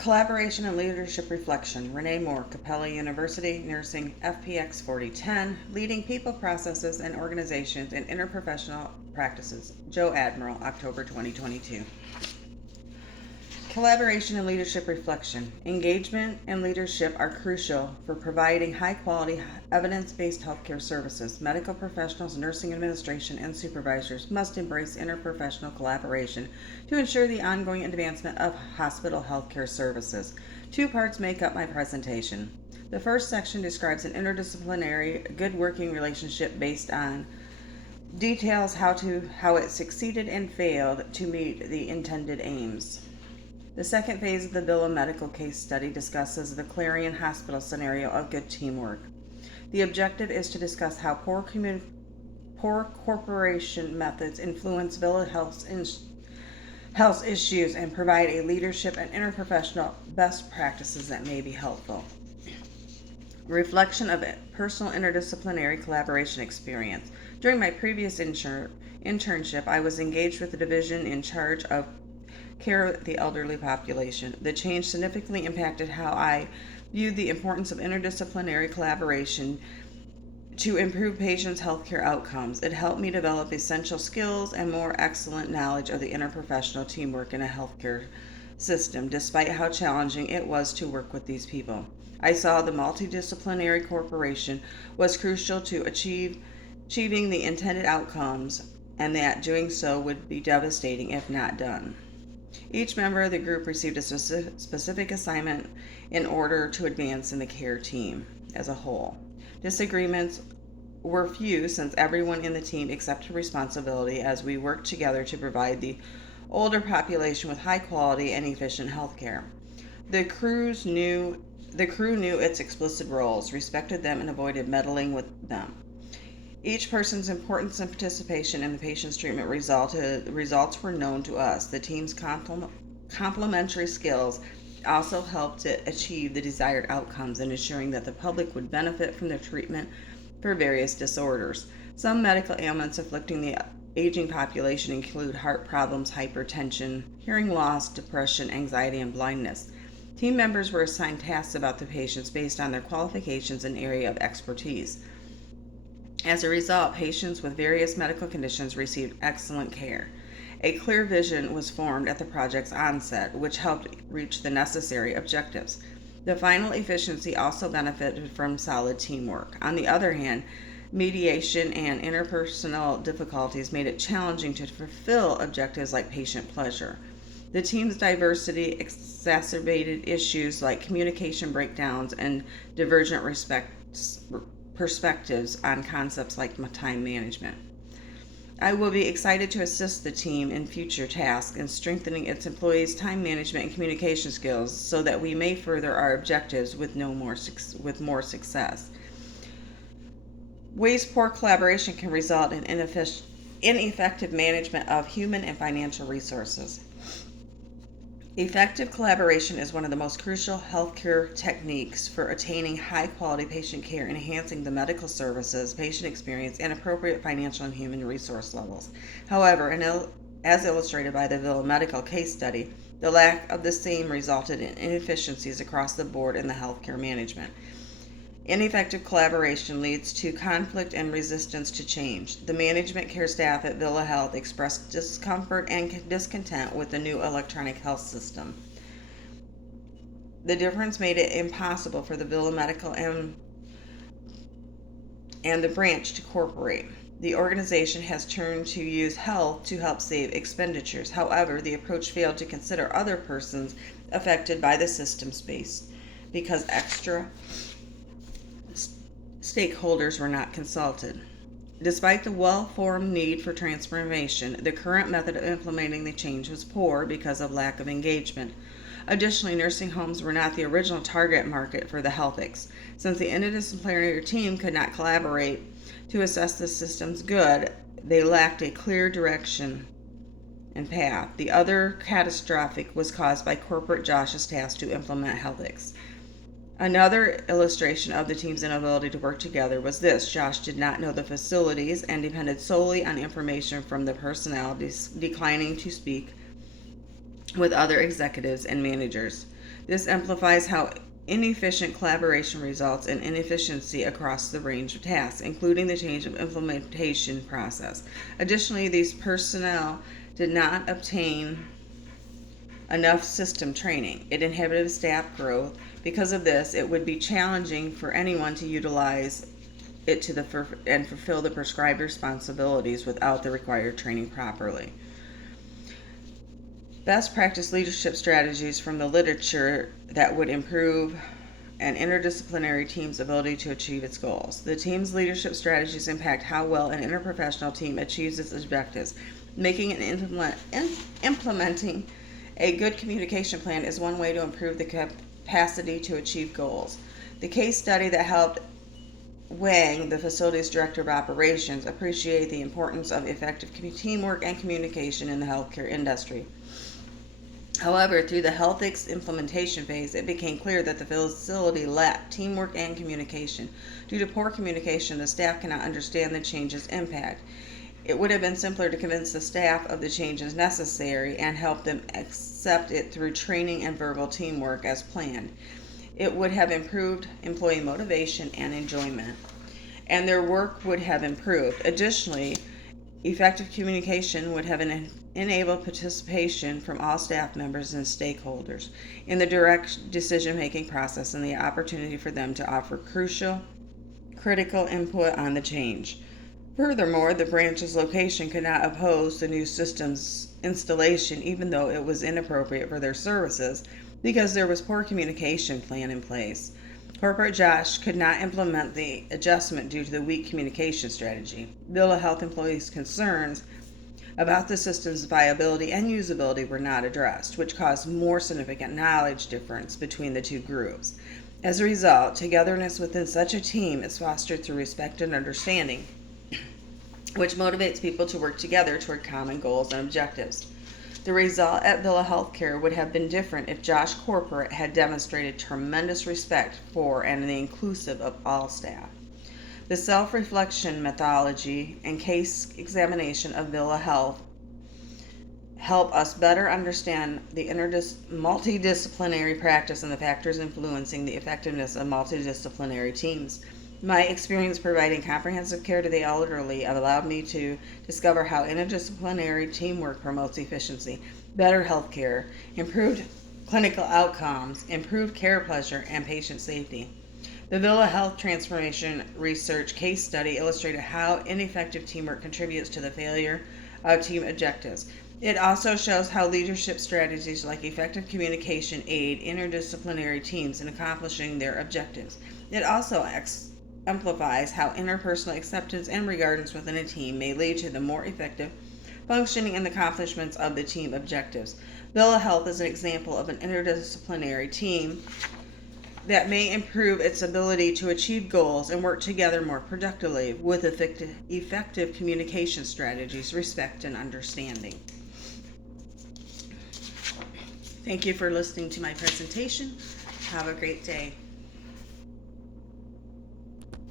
Collaboration and Leadership Reflection. Renee Moore, Capella University, Nursing, FPX 4010, Leading People, Processes, and Organizations in Interprofessional Practices. Joe Admiral, October 2022. Collaboration and Leadership Reflection. Engagement and leadership are crucial for providing high-quality, evidence-based healthcare services. Medical professionals, nursing administration, and supervisors must embrace interprofessional collaboration to ensure the ongoing advancement of hospital healthcare services. Two parts make up my presentation. The first section describes an interdisciplinary, good working relationship based on details how it succeeded and failed to meet the intended aims. The second phase of the Villa Medical case study discusses the Clarion Hospital scenario of good teamwork. The objective is to discuss how poor corporation methods influence Villa Health's issues and provide a leadership and interprofessional best practices that may be helpful. Reflection of personal interdisciplinary collaboration experience. During my previous internship, I was engaged with the division in charge of care of the elderly population. The change significantly impacted how I viewed the importance of interdisciplinary collaboration to improve patients' healthcare outcomes. It helped me develop essential skills and more excellent knowledge of the interprofessional teamwork in a healthcare system, despite how challenging it was to work with these people. I saw the multidisciplinary cooperation was crucial to achieving the intended outcomes, and that doing so would be devastating if not done. Each member of the group received a specific assignment in order to advance in the care team as a whole. Disagreements were few since everyone in the team accepted responsibility as we worked together to provide the older population with high quality and efficient health care. The crew knew its explicit roles, respected them, and avoided meddling with them. Each person's importance and participation in the patient's treatment results were known to us. The team's complementary skills also helped it achieve the desired outcomes in ensuring that the public would benefit from the treatment for various disorders. Some medical ailments afflicting the aging population include heart problems, hypertension, hearing loss, depression, anxiety, and blindness. Team members were assigned tasks about the patients based on their qualifications and area of expertise. As a result, patients with various medical conditions received excellent care. A clear vision was formed at the project's onset, which helped reach the necessary objectives. The final efficiency also benefited from solid teamwork. On the other hand, mediation and interpersonal difficulties made it challenging to fulfill objectives like patient pleasure. The team's diversity exacerbated issues like communication breakdowns and divergent perspectives on concepts like time management. I will be excited to assist the team in future tasks in strengthening its employees' time management and communication skills so that we may further our objectives with more success. Ways poor collaboration can result in ineffective management of human and financial resources. Effective collaboration is one of the most crucial healthcare techniques for attaining high-quality patient care, enhancing the medical services, patient experience, and appropriate financial and human resource levels. However, as illustrated by the Villa Medical case study, the lack of the same resulted in inefficiencies across the board in the healthcare management. Ineffective collaboration leads to conflict and resistance to change. The management care staff at Villa Health expressed discomfort and discontent with the new electronic health system. The difference made it impossible for the Villa Medical and the branch to cooperate. The organization has turned to use health to help save expenditures. However, the approach failed to consider other persons affected by the system space because extra stakeholders were not consulted. Despite the well-formed need for transformation, the current method of implementing the change was poor because of lack of engagement. Additionally, nursing homes were not the original target market for the Healthix. Since the interdisciplinary team could not collaborate to assess the system's good, they lacked a clear direction and path. The other catastrophic was caused by corporate Josh's task to implement Healthix. Another illustration of the team's inability to work together was this. Josh did not know the facilities and depended solely on information from the personnel, declining to speak with other executives and managers. This amplifies how inefficient collaboration results in inefficiency across the range of tasks, including the change of implementation process. Additionally, these personnel did not obtain enough system training. It inhibited staff growth. Because of this, it would be challenging for anyone to utilize it and fulfill the prescribed responsibilities without the required training properly. Best practice leadership strategies from the literature that would improve an interdisciplinary team's ability to achieve its goals. The team's leadership strategies impact how well an interprofessional team achieves its objectives. Making and implementing a good communication plan is one way to improve the capacity to achieve goals. The case study that helped Wang, the facility's director of operations, appreciate the importance of effective teamwork and communication in the healthcare industry. However, through the HealthX implementation phase, it became clear that the facility lacked teamwork and communication. Due to poor communication, the staff cannot understand the change's impact. It would have been simpler to convince the staff of the changes necessary and help them accept it through training and verbal teamwork as planned. It would have improved employee motivation and enjoyment, and their work would have improved. Additionally, effective communication would have enabled participation from all staff members and stakeholders in the direct decision-making process and the opportunity for them to offer critical input on the change. Furthermore, the branch's location could not oppose the new system's installation even though it was inappropriate for their services because there was poor communication plan in place. Corporate Josh could not implement the adjustment due to the weak communication strategy. Villa Health employees' concerns about the system's viability and usability were not addressed, which caused more significant knowledge difference between the two groups. As a result, togetherness within such a team is fostered through respect and understanding, which motivates people to work together toward common goals and objectives. The result at Villa Healthcare would have been different if Josh Corporate had demonstrated tremendous respect for and the inclusive of all staff. The self-reflection methodology and case examination of Villa Health help us better understand the multidisciplinary practice and the factors influencing the effectiveness of multidisciplinary teams. My experience providing comprehensive care to the elderly have allowed me to discover how interdisciplinary teamwork promotes efficiency, better health care, improved clinical outcomes, improved care pleasure, and patient safety. The Villa Health Transformation Research case study illustrated how ineffective teamwork contributes to the failure of team objectives. It also shows how leadership strategies like effective communication aid interdisciplinary teams in accomplishing their objectives. It also amplifies how interpersonal acceptance and regardance within a team may lead to the more effective functioning and accomplishments of the team objectives. Villa Health is an example of an interdisciplinary team that may improve its ability to achieve goals and work together more productively with effective communication strategies, respect, and understanding. Thank you for listening to my presentation. Have a great day.